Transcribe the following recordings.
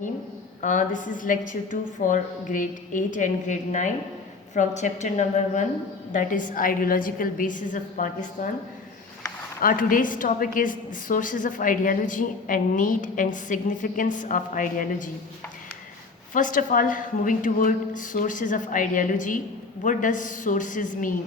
This is lecture 2 for grade 8 and grade 9 from chapter number 1, that is ideological basis of Pakistan. Today's topic is the sources of ideology and need and significance of ideology. First of all, moving toward sources of ideology, what does sources mean?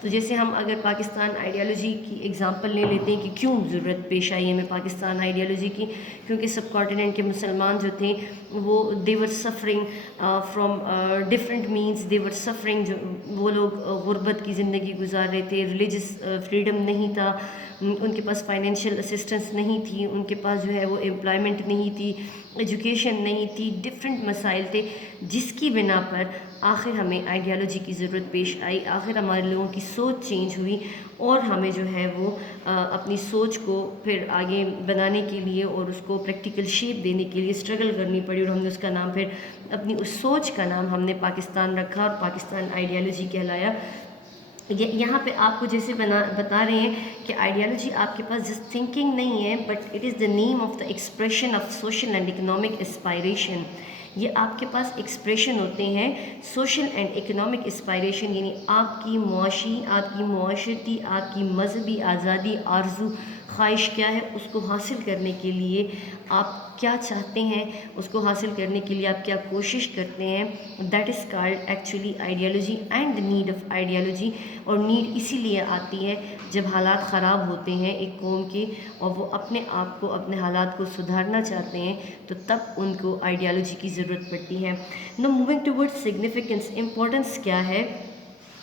تو جیسے ہم اگر Pakistan ideology کی example لے لیتے ہیں کہ کیوں ضرورت پیش آئی ہمیں پاکستان آئیڈیالوجی کی، کیونکہ سب کانٹیننٹ کے مسلمان جو تھے وہ they were suffering from different means, they were suffering, جو وہ لوگ غربت کی زندگی گزار رہے تھے، ریلیجس فریڈم نہیں تھا، ان کے پاس فائنینشیل اسسٹنس نہیں تھی، ان کے پاس جو ہے وہ امپلائمنٹ نہیں تھی، ایجوکیشن نہیں تھی، ڈفرینٹ مسائل تھے، جس کی بنا پر آخر ہمیں آئیڈیالوجی کی ضرورت پیش آئی، آخر ہمارے لوگوں کی سوچ چینج ہوئی اور ہمیں جو ہے وہ اپنی سوچ کو پھر آگے بنانے کے لیے اور اس کو پریکٹیکل شیپ دینے کے لیے اسٹرگل کرنی پڑی، اور ہم نے اس کا نام پھر اپنی اس سوچ کا نام ہم نے پاکستان رکھا اور پاکستان آئیڈیالوجی کہلایا۔ یہاں پہ آپ کو جیسے بتا رہے ہیں کہ آئیڈیالوجی آپ کے پاس جسٹ تھنکنگ نہیں ہے، but it is the name of the expression of social and economic aspiration. یہ آپ کے پاس ایکسپریشن ہوتے ہیں سوشل اینڈ اکنامک اسپائریشن، یعنی آپ کی معاشی، آپ کی معاشرتی، آپ کی مذہبی آزادی، آرزو، خواہش کیا ہے، اس کو حاصل کرنے کے لیے آپ کیا چاہتے ہیں، اس کو حاصل کرنے کے لیے آپ کیا کوشش کرتے ہیں، that is called actually ideology and the need of ideology. اور نیڈ اسی لیے آتی ہے جب حالات خراب ہوتے ہیں ایک قوم کے اور وہ اپنے آپ کو، اپنے حالات کو سدھارنا چاہتے ہیں، تو تب ان کو آئیڈیالوجی کی ضرورت پڑتی ہے۔ نو موونگ ٹوورڈ سگنیفیکنس، امپورٹنس کیا ہے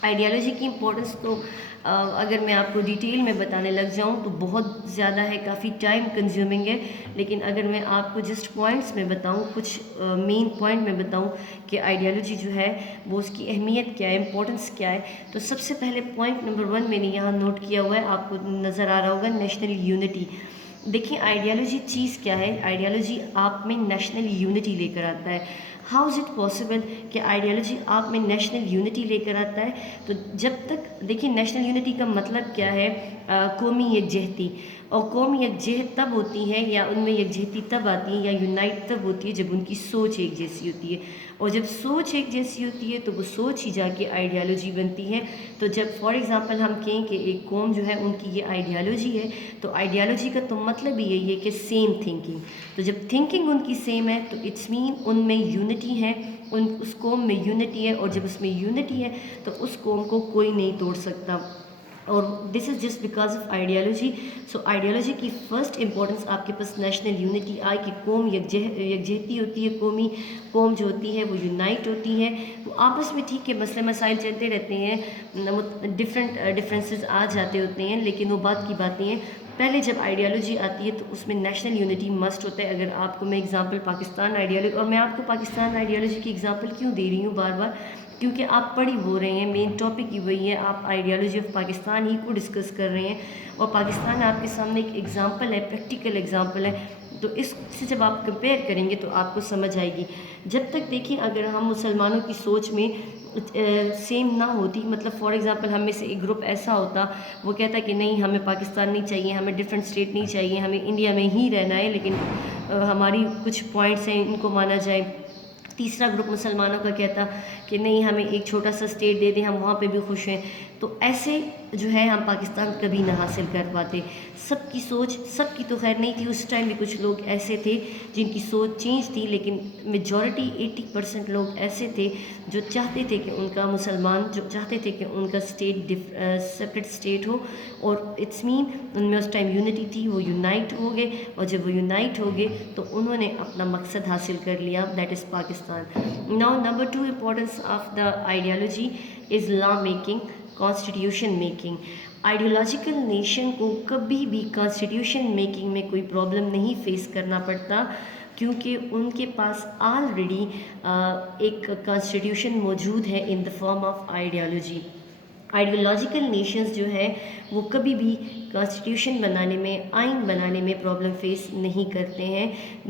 آئیڈیالوجی کی؟ امپورٹنس تو اگر میں آپ کو ڈیٹیل میں بتانے لگ جاؤں تو بہت زیادہ ہے، کافی ٹائم کنزیومنگ ہے، لیکن اگر میں آپ کو جسٹ پوائنٹس میں بتاؤں، کچھ مین پوائنٹ میں بتاؤں کہ آئیڈیالوجی جو ہے وہ اس کی اہمیت کیا ہے، امپورٹنس کیا ہے، تو سب سے پہلے پوائنٹ نمبر 1 میں نے یہاں نوٹ کیا ہوا ہے، آپ کو نظر آ رہا ہوگا، نیشنل یونٹی۔ دیکھیں آئیڈیالوجی چیز کیا ہے، آئیڈیالوجی آپ میں نیشنل یونٹی لے کر آتا ہے۔ ہاؤ از اٹ پاسبل کہ آئیڈیالوجی آپ میں نیشنل یونٹی لے کر آتا ہے؟ تو جب تک دیکھیں نیشنل یونٹی کا مطلب کیا ہے، قومی یکجہتی، اور قومی یکجہت تب ہوتی ہے یا ان میں یکجہتی تب آتی ہے یا یونائٹ تب ہوتی ہے جب ان کی سوچ ایک جیسی ہوتی ہے، اور جب سوچ ایک جیسی ہوتی ہے تو وہ سوچ ہی جا کے آئیڈیالوجی بنتی ہے۔ تو جب فار ایگزامپل ہم کہیں کہ ایک قوم جو ہے ان کی یہ آئیڈیالوجی ہے، تو آئیڈیالوجی کا تو مطلب ہی یہی ہے کہ سیم تھنکنگ، تو جب تھنکنگ ان کی سیم ہے تو اٹس مین ان میں یونٹی ہے، اس قوم میں یونٹی ہے، اور جب اس میں یونٹی ہے تو اس قوم کو کوئی نہیں توڑ سکتا، اور this is just because of ideology. So ideology کی فرسٹ امپورٹنس آپ کے پاس نیشنل یونٹی آئی کہ قوم یکجہتی ہوتی ہے، قوم جو ہوتی ہے وہ یونائٹ ہوتی ہے، وہ آپس میں ٹھیک ہے مسئلے مسائل چلتے رہتے ہیں، ڈفرینسز آ جاتے ہوتے ہیں، لیکن وہ بات کی باتیں ہیں۔ پہلے جب آئیڈیالوجی آتی ہے تو اس میں نیشنل یونٹی مسٹ ہوتا ہے۔ اگر آپ کو میں اگزامپل پاکستان آئیڈیالوجی، اور میں آپ کو پاکستان آئیڈیالوجی کی اگزامپل کیوں دے رہی ہوں بار بار، کیونکہ آپ پڑھی ہو رہے ہیں، مین ٹاپک ہی وہی ہے، آپ آئیڈیالوجی آف پاکستان ہی کو ڈسکس کر رہے ہیں، اور پاکستان آپ کے سامنے ایک ایگزامپل ہے، پریکٹیکل ایگزامپل ہے، تو اس سے جب آپ کمپیئر کریں گے تو آپ کو سمجھ آئے گی۔ جب تک دیکھیں اگر ہم مسلمانوں کی سوچ میں سیم نہ ہوتی، مطلب فار ایگزامپل ہم میں سے ایک گروپ ایسا ہوتا، وہ کہتا کہ نہیں ہمیں پاکستان نہیں چاہیے، ہمیں ڈفرینٹ اسٹیٹ نہیں چاہیے، ہمیں انڈیا میں ہی رہنا ہے، لیکن ہماری کچھ پوائنٹس ہیں ان کو مانا جائے۔ تیسرا گروپ مسلمانوں کا کہتا کہ نہیں ہمیں ایک چھوٹا سا اسٹیٹ دے دیں، ہم وہاں پہ بھی خوش ہیں، تو ایسے جو ہے ہم پاکستان کبھی نہ حاصل کر پاتے۔ سب کی سوچ، سب کی تو خیر نہیں تھی، اس ٹائم بھی کچھ لوگ ایسے تھے جن کی سوچ چینج تھی، لیکن میجورٹی 80% لوگ ایسے تھے جو چاہتے تھے کہ ان کا مسلمان، جو چاہتے تھے کہ ان کا اسٹیٹ سپریٹ اسٹیٹ ہو، اور اٹس مین ان میں اس ٹائم یونٹی تھی، وہ یونائٹ ہو گئے، اور جب وہ یونائٹ ہو گئے تو انہوں نے اپنا مقصد حاصل کر لیا، that is Pakistan. Now number 2 importance of the ideology is law making, constitution making. Ideological nation کو کبھی بھی کانسٹیٹیوشن میکنگ میں کوئی پرابلم نہیں فیس کرنا پڑتا، کیونکہ ان کے پاس آلریڈی ایک کانسٹیٹیوشن موجود ہے in the form of ideology. Ideological nations جو ہے وہ کبھی بھی کانسٹیٹیوشن بنانے میں، آئین بنانے میں پرابلم فیس نہیں کرتے ہیں،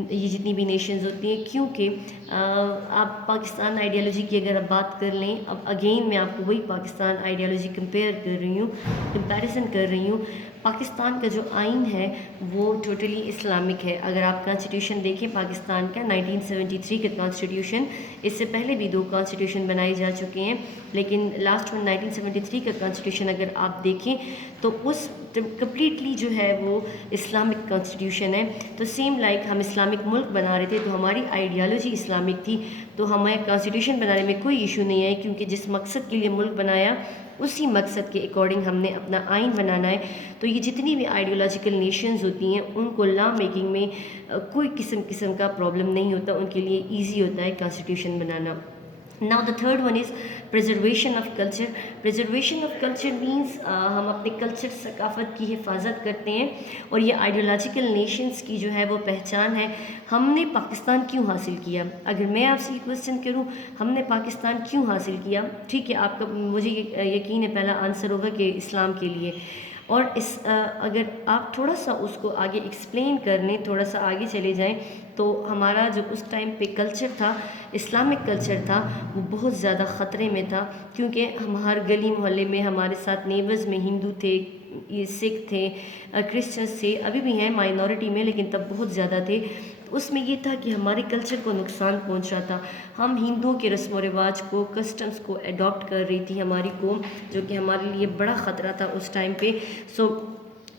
یہ جتنی بھی نیشنز ہوتی ہیں، کیونکہ آپ پاکستان آئیڈیالوجی کی اگر آپ بات کر لیں، اب اگین میں آپ کو وہی پاکستان آئیڈیالوجی کمپیئر کر رہی ہوں، کمپیریزن کر رہی ہوں۔ پاکستان کا جو آئین ہے وہ ٹوٹلی اسلامک ہے. اگر آپ کانسٹیٹیوشن دیکھیں پاکستان کا 1973 کا کانسٹیٹیوشن، اس سے پہلے بھی 2 کانسٹیٹیوشن بنائے جا چکے ہیں، لیکن لاسٹ میں 1973 کا کانسٹیٹیوشن اگر آپ دیکھیں تو اس کمپلیٹلی جو ہے وہ اسلامک کانسٹیٹیوشن ہے. تو سیم لائک ہم اسلامک ملک بنا رہے تھے تو ہماری آئیڈیالوجی اسلامک تھی، تو ہمیں کانسٹیٹیوشن بنانے میں کوئی ایشو نہیں ہے، کیونکہ جس مقصد کے لیے ملک بنایا اسی مقصد کے اکارڈنگ ہم نے اپنا آئین بنانا ہے. تو یہ جتنی بھی آئیڈیولوجیکل نیشنز ہوتی ہیں ان کو لا میکنگ میں کوئی قسم کا پرابلم نہیں ہوتا، ان کے لیے ایزی ہوتا ہے constitution banana. Now the third one is preservation of culture. Preservation of culture means ہم اپنے کلچر ثقافت کی حفاظت کرتے ہیں، اور یہ آئیڈیولوجیکل نیشنز کی جو ہے وہ پہچان ہے. ہم نے پاکستان کیوں حاصل کیا؟ اگر میں آپ سے یہ کوسچن کروں ہم نے پاکستان کیوں حاصل کیا، ٹھیک ہے آپ کا مجھے یقین ہے پہلا آنسر ہوگا کہ اسلام کے لیے. اور اگر آپ تھوڑا سا اس کو آگے ایکسپلین کر لیں، تھوڑا سا آگے چلے جائیں، تو ہمارا جو اس ٹائم پہ کلچر تھا، اسلامک کلچر تھا، وہ بہت زیادہ خطرے میں تھا، کیونکہ ہم ہر گلی محلے میں ہمارے ساتھ نیبرز میں ہندو تھے، سکھ تھے، کرسچنس تھے، ابھی بھی ہیں مائنورٹی میں لیکن تب بہت زیادہ تھے. اس میں یہ تھا کہ ہمارے کلچر کو نقصان پہنچ رہا تھا. ہم ہندوؤں کے رسم و رواج کو، کسٹمز کو اڈاپٹ کر رہی تھی ہماری قوم، جو کہ ہمارے لیے بڑا خطرہ تھا اس ٹائم پہ. سو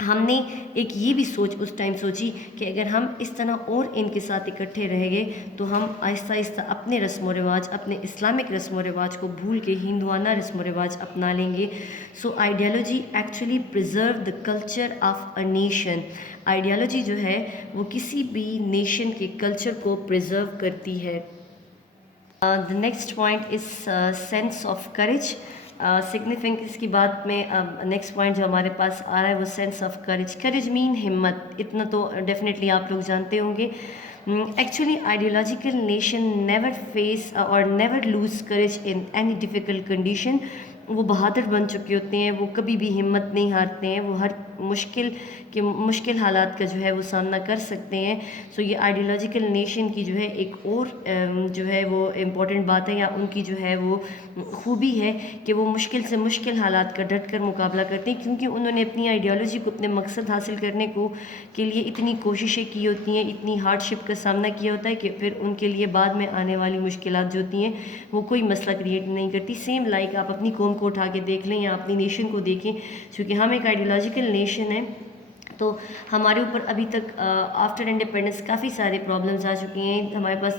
ہم نے ایک یہ بھی اس ٹائم سوچی کہ اگر ہم اس طرح اور ان کے ساتھ اکٹھے رہ گئے تو ہم آہستہ آہستہ اپنے رسم و رواج، اپنے اسلامک رسم و رواج کو بھول کے ہندوانہ رسم و رواج اپنا لیں گے. So ideology actually preserve the culture of a nation. Ideology جو ہے وہ کسی بھی نیشن کے کلچر کو پریزرو کرتی ہے. The next point is sense of courage. Significance کی بات میں نیکسٹ پوائنٹ جو ہمارے پاس آ رہا ہے وہ sense of courage. Courage mean ہمت، اتنا تو ڈیفینیٹلی آپ لوگ جانتے ہوں گے. Actually ideological nation never face اور never lose courage in any difficult condition. وہ بہادر بن چکے ہوتے ہیں، وہ کبھی بھی ہمت نہیں ہارتے ہیں، وہ ہر مشکل حالات کا جو ہے وہ سامنا کر سکتے ہیں. سو یہ آئیڈیولوجیکل نیشن کی جو ہے ایک اور جو ہے وہ امپورٹنٹ بات ہے، یا ان کی جو ہے وہ خوبی ہے کہ وہ مشکل سے مشکل حالات کا ڈٹ کر مقابلہ کرتے ہیں، کیونکہ انہوں نے اپنی آئیڈیالوجی کو اپنے مقصد حاصل کرنے کے لیے اتنی کوششیں کی ہوتی ہیں، اتنی ہارڈ شپ کا سامنا کیا ہوتا ہے کہ پھر ان کے لیے بعد میں آنے والی مشکلات جو ہوتی ہیں وہ کوئی مسئلہ کریٹ نہیں کرتی. سیم لائک آپ اپنی قوم کو اٹھا کے دیکھ لیں یا اپنی نیشن کو دیکھیں، چونکہ ہم ایک آئیڈیولوجیکل نیشن ہے تو ہمارے اوپر ابھی تک آفٹر انڈیپینڈنس کافی سارے پرابلمز آ چکے ہیں. ہمارے پاس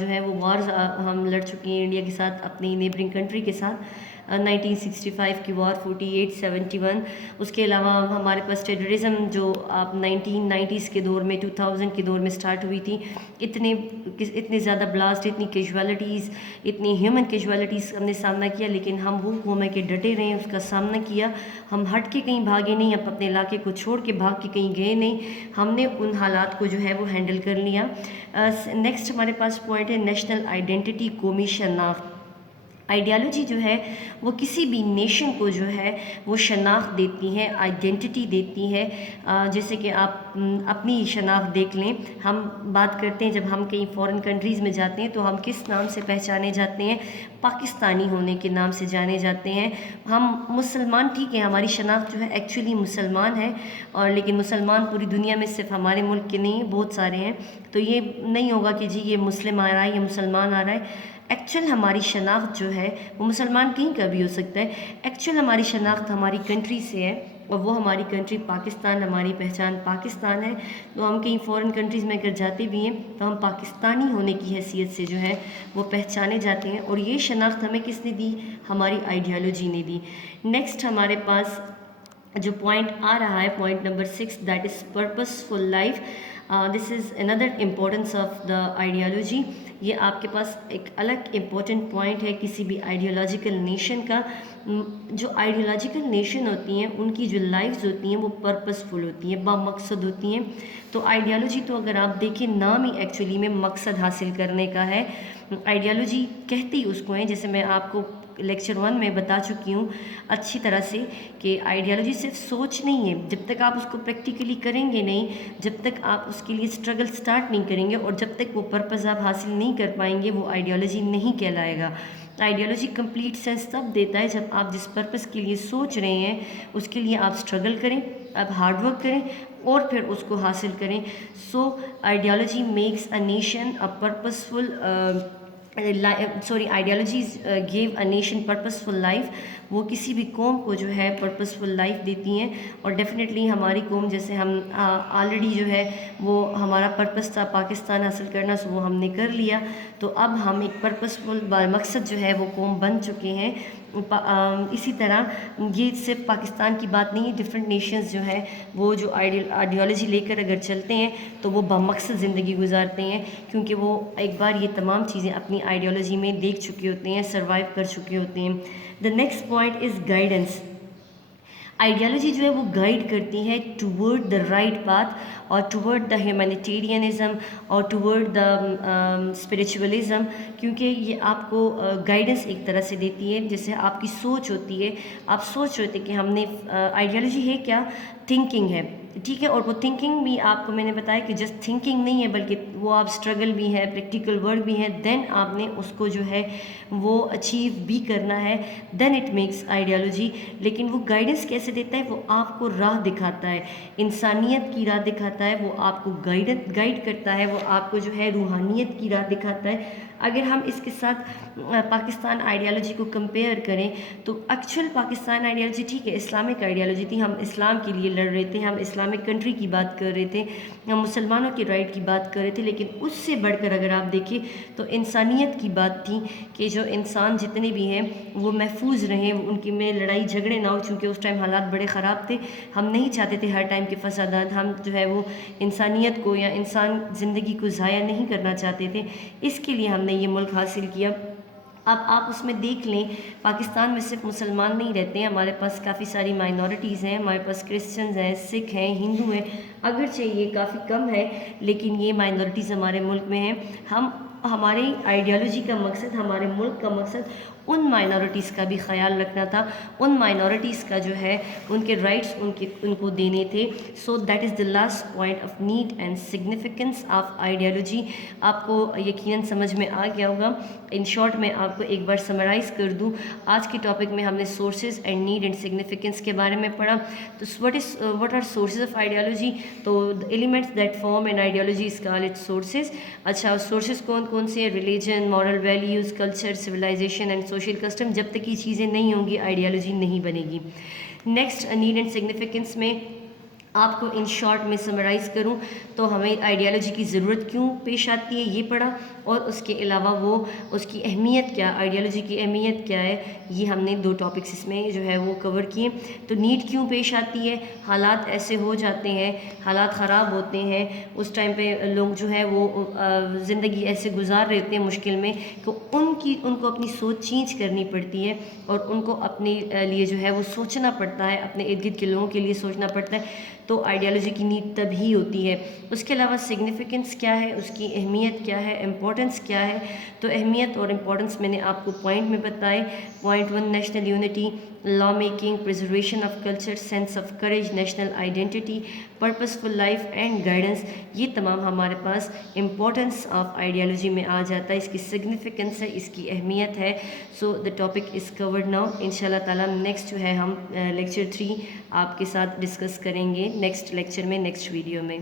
جو ہے وہ وارز ہم لڑ چکے ہیں انڈیا کے ساتھ، اپنی نیبرنگ کنٹری کے ساتھ. 1965 کی وار، 48، 71. اس کے علاوہ ہمارے پاس ٹیررزم جو آپ 1990s کے دور میں، 2000 کے دور میں سٹارٹ ہوئی تھی. اتنے زیادہ بلاسٹ، اتنی کیجویلٹیز، اتنی ہیومن کیجویلٹیز ہم نے سامنا کیا، لیکن ہم وہ قوم ہے کہ ڈٹے رہے ہیں، اس کا سامنا کیا. ہم ہٹ کے کہیں بھاگے نہیں، ہم اپنے علاقے کو چھوڑ کے بھاگ کے کہیں گئے نہیں، ہم نے ان حالات کو جو ہے وہ ہینڈل کر لیا. نیکسٹ ہمارے پاس پوائنٹ ہے نیشنل آئیڈینٹی، قومی شناخت. آئیڈیالوجی جو ہے وہ کسی بھی نیشن کو جو ہے وہ شناخت دیتی ہے، آئیڈینٹی دیتی ہے. جیسے کہ آپ اپنی شناخت دیکھ لیں، ہم بات کرتے ہیں جب ہم کہیں فورن کنٹریز میں جاتے ہیں تو ہم کس نام سے پہچانے جاتے ہیں؟ پاکستانی ہونے کے نام سے جانے جاتے ہیں. ہم مسلمان، ٹھیک ہے ہماری شناخت جو ہے ایکچولی مسلمان ہے، اور لیکن مسلمان پوری دنیا میں صرف ہمارے ملک کے نہیں ہیں، بہت سارے ہیں. تو یہ نہیں ہوگا کہ جی یہ مسلم آ رہا ہے یا مسلمان آ رہا ہے. ایکچوئل ہماری شناخت جو ہے وہ مسلمان کہیں کا بھی ہو سکتا ہے. ایکچوئل ہماری شناخت ہماری کنٹری سے ہے، اور وہ ہماری کنٹری پاکستان، ہماری پہچان پاکستان ہے. تو ہم کہیں فورن کنٹریز میں اگر جاتے بھی ہیں تو ہم پاکستانی ہونے کی حیثیت سے جو ہے وہ پہچانے جاتے ہیں، اور یہ شناخت ہمیں کس نے دی؟ ہماری آئیڈیالوجی نے دی. نیکسٹ ہمارے پاس جو پوائنٹ آ رہا ہے، point number 6، that is purposeful life. This is اندر امپورٹنس آف دا آئیڈیالوجی. یہ آپ کے پاس ایک الگ امپورٹنٹ پوائنٹ ہے کسی بھی آئیڈیولوجیکل نیشن کا. جو آئیڈیولوجیکل نیشن ہوتی ہیں ان کی جو لائفز ہوتی ہیں وہ پرپسفل ہوتی ہیں، با مقصد ہوتی ہیں. تو آئیڈیالوجی تو اگر آپ دیکھیں نام ہی ایکچولی میں مقصد حاصل کرنے کا ہے. آئیڈیالوجی کہتی اس کو ہیں، جیسے میں آپ کو لیکچر 1 میں بتا چکی ہوں اچھی طرح سے کہ آئیڈیالوجی صرف سوچ نہیں ہے. جب تک آپ اس کو پریکٹیکلی کریں گے نہیں، جب تک آپ اس کے لیے اسٹرگل سٹارٹ نہیں کریں گے، اور جب تک وہ پرپز آپ حاصل نہیں کر پائیں گے، وہ آئیڈیالوجی نہیں کہلائے گا. آئیڈیالوجی کمپلیٹ سینس تب دیتا ہے جب آپ جس پرپز کے لیے سوچ رہے ہیں اس کے لیے آپ اسٹرگل کریں، اب ہارڈ ورک کریں اور پھر اس کو حاصل کریں. So ideology makes a nation a purposeful ideologies give a nation purposeful life. وہ کسی بھی قوم کو جو ہے پرپسفل لائف دیتی ہیں, اور ڈیفینیٹلی ہماری قوم, جیسے ہم آلریڈی جو ہے وہ ہمارا پرپس تھا پاکستان حاصل کرنا, سو وہ ہم نے کر لیا. تو اب ہم ایک پرپسفل مقصد جو ہے وہ قوم بن چکے ہیں. اسی طرح یہ صرف پاکستان کی بات نہیں ہے, ڈفرینٹ نیشنز جو ہے وہ جو آئیڈیالوجی لے کر اگر چلتے ہیں تو وہ بمقصد زندگی گزارتے ہیں, کیونکہ وہ ایک بار یہ تمام چیزیں اپنی آئیڈیالوجی میں دیکھ چکے ہوتے ہیں, سروائیو کر چکے ہوتے ہیں. The next point is guidance. Ideology جو ہے وہ گائیڈ کرتی ہے ٹورڈ دا رائٹ پاتھ, اور ٹورڈ دا ہیومینیٹیرینزم, اور ٹورڈ دا اسپریچولیزم, کیونکہ یہ آپ کو گائیڈنس ایک طرح سے دیتی ہے. جیسے آپ کی سوچ ہوتی ہے, آپ سوچ رہے ہوتے کہ ہم نے آئیڈیالوجی ہے کیا, تھنکنگ ہے, ٹھیک ہے, اور وہ تھنکنگ بھی آپ کو میں نے بتایا کہ جسٹ تھنکنگ نہیں ہے, بلکہ وہ آپ اسٹرگل بھی ہے, پریکٹیکل ورک بھی ہے, دین آپ نے اس کو جو ہے وہ اچیو بھی کرنا ہے, دین اٹ میکس آئیڈیالوجی. لیکن وہ گائیڈنس کیسے دیتا ہے, وہ آپ کو راہ دکھاتا ہے, انسانیت کی راہ دکھاتا ہے, وہ آپ کو گائیڈ کرتا ہے, وہ آپ کو جو ہے روحانیت کی راہ دکھاتا ہے. اگر ہم اس کے ساتھ پاکستان آئیڈیالوجی کو کمپیئر کریں تو ایکچوئل پاکستان آئیڈیالوجی ٹھیک ہے اسلامک آئیڈیالوجی تھی, ہم اسلام کے لیے لڑ رہے تھے, ہم اسلامک کنٹری کی بات کر رہے تھے, ہم مسلمانوں کے رائٹ کی بات کر رہے تھے, لیکن اس سے بڑھ کر اگر آپ دیکھیں تو انسانیت کی بات تھی کہ جو انسان جتنے بھی ہیں وہ محفوظ رہیں, ان کی میں لڑائی جھگڑے نہ ہو, چونکہ اس ٹائم حالات بڑے خراب تھے, ہم نہیں چاہتے تھے ہر ٹائم کے فسادات, ہم جو ہے وہ انسانیت کو یا انسان زندگی کو ضائع نہیں کرنا چاہتے تھے, اس کے لیے ہم نے یہ ملک حاصل کیا. اب آپ اس میں دیکھ لیں پاکستان میں صرف مسلمان نہیں رہتے ہیں, ہمارے پاس کافی ساری مائنورٹیز ہیں, ہمارے پاس کرسچنز ہیں, سکھ ہیں, ہندو ہیں, اگرچہ یہ کافی کم ہے لیکن یہ مائنورٹیز ہمارے ملک میں ہیں. ہماری آئیڈیالوجی کا مقصد, ہمارے ملک کا مقصد ان مائنورٹیز کا بھی خیال رکھنا تھا, ان مائنورٹیز کا جو ہے ان کے رائٹس ان کو دینے تھے. So that is the last point of need and significance of ideology. آپ کو یقیناً سمجھ میں آ گیا ہوگا. ان شارٹ میں آپ کو ایک بار سمرائز کر دوں, آج کے ٹاپک میں ہم نے sources and need and significance کے بارے میں پڑھا. تو what are sources of ideology؟ تو elements that form an ideology is called its sources. اچھا, سورسز کون سے ہیں؟ Religion, moral values, culture, civilisation and social custom. جب تک یہ چیزیں نہیں ہوں گی آئیڈیالوجی نہیں بنے گی. نیکسٹ, نیڈ اینڈ سگنیفیکنس میں آپ کو ان شارٹ میں سمرائز کروں تو ہمیں آئیڈیالوجی کی ضرورت کیوں پیش آتی ہے یہ پڑھا, اور اس کے علاوہ وہ اس کی اہمیت کیا, آئیڈیالوجی کی اہمیت کیا ہے, یہ ہم نے 2 ٹاپکس اس میں جو ہے وہ کور کیے. تو نیڈ کیوں پیش آتی ہے, حالات ایسے ہو جاتے ہیں, حالات خراب ہوتے ہیں, اس ٹائم پہ لوگ جو ہے وہ زندگی ایسے گزار رہے ہوتے ہیں مشکل میں کہ ان کو اپنی سوچ چینج کرنی پڑتی ہے, اور ان کو اپنے لیے جو ہے وہ سوچنا پڑتا ہے, اپنے ارد گرد کے لوگوں کے لیے سوچنا پڑتا ہے. تو آئیڈیالوجی کی نیڈ تب ہی ہوتی ہے. اس کے علاوہ سگنیفیکنس کیا ہے, اس کی اہمیت کیا ہے, امپورٹنس کیا ہے. تو اہمیت اور امپورٹنس میں نے آپ کو پوائنٹ میں بتائے. Point 1, national unity, law making, preservation of culture, sense of courage, national identity, purposeful life and guidance. یہ تمام ہمارے پاس امپورٹنس آف آئیڈیالوجی میں آ جاتا ہے, اس کی سگنیفیکنس ہے, اس کی اہمیت ہے. سو the topic is chord now. ان شاء اللہ تعالیٰ نیکسٹ جو ہے ہم لیکچر 3 آپ کے ساتھ ڈسکس کریں گے نیکسٹ لیکچر میں, نیکسٹ ویڈیو میں.